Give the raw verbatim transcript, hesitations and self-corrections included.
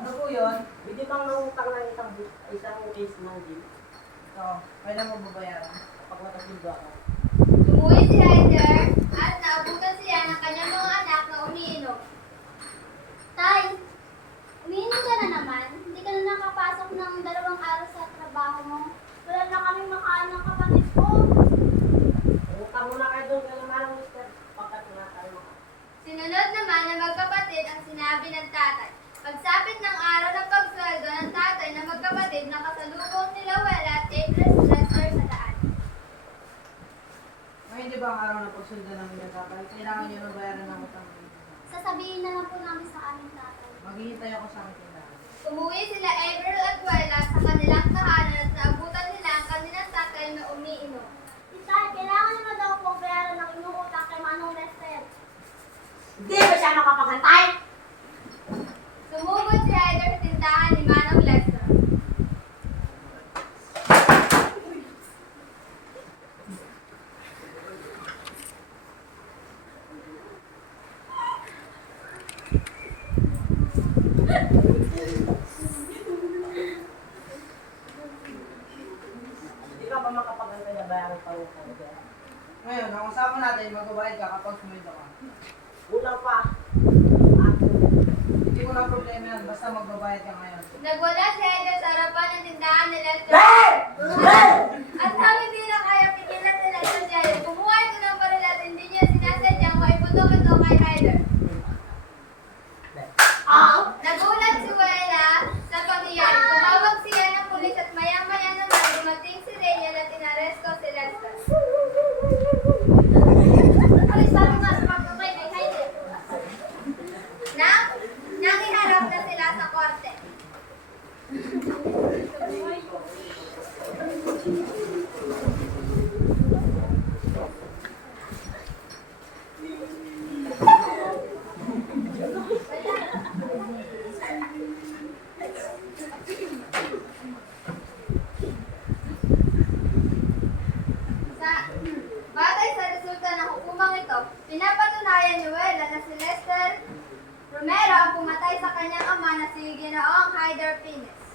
Ano po yun? Hindi bang nangutang ng isang, isang case ng gym Ito, kailan mo babayaran? kapag natasildo ako? Umuwi si Ryder at naabutan siya ng kanyang mga anak na umiinom. Tay, umiinom ka na naman. Hindi ka na nakapasok ng dalawang araw sa trabaho mo. Wala na kaming makain ng kapatid ko. Utang muna kayo doon kay Manong Mister pagkat nga tayo maka. Sinunod naman ng magkapatid ang sinabi ng tatay. Pagsapit ng araw ng pagsweldo ng tatay na magkapatid, nakasalubong nila Wela at April Lester sa daan. Ngayon di ba ang araw ng pagsulda ng inyong tatay? Kailangan niyo na bayaran ng utang ng inyong tatay. Sasabihin na lang po namin sa aming tatay. Maghihintay ako sa aking tindahan. Umuwi sila April at Wela sa kanilang tahanan at naabutan nila ang kanilang tatay na umiinom. Tay, kailangan nyo na daw po bayaran ng inyong utang kay Manong Lester. Hindi ba siya makapaghantay? Sumugod si Ryder sa tindahan ni Manong Lester. Hindi ka ba makapaghantay na bayaran pa utang ko? Ngayon, ang usapan natin, magbabayad ka kapag sumuldo ka. Kulang pa. Hindi ko na problema yan, basta magbabayad ka ngayon. Nagwala si Ryder sa harapan ng tindahan ni Lester. Hey! Hey! At nang hindi na kaya pigilan ni Lester si Ryder, kumuha ito ng baril at hindi niya sinasadyang maiputok ito kay Ryder. Ah! Nagulat si Wela sa pangyayari. Tumawag siya ng pulis at maya-maya naman dumating si Rachel at inaresto si Lester. Alis tayo nga sa pagkakay kay Hayden. Nang, nang iharap na sila sa korte. Sa, batay sa resulta ng hukumang ito, pinapatunayan ni Wela na si Lester Romero ang pumatay sa kanyang ama na si Ginoong Hyder Pines.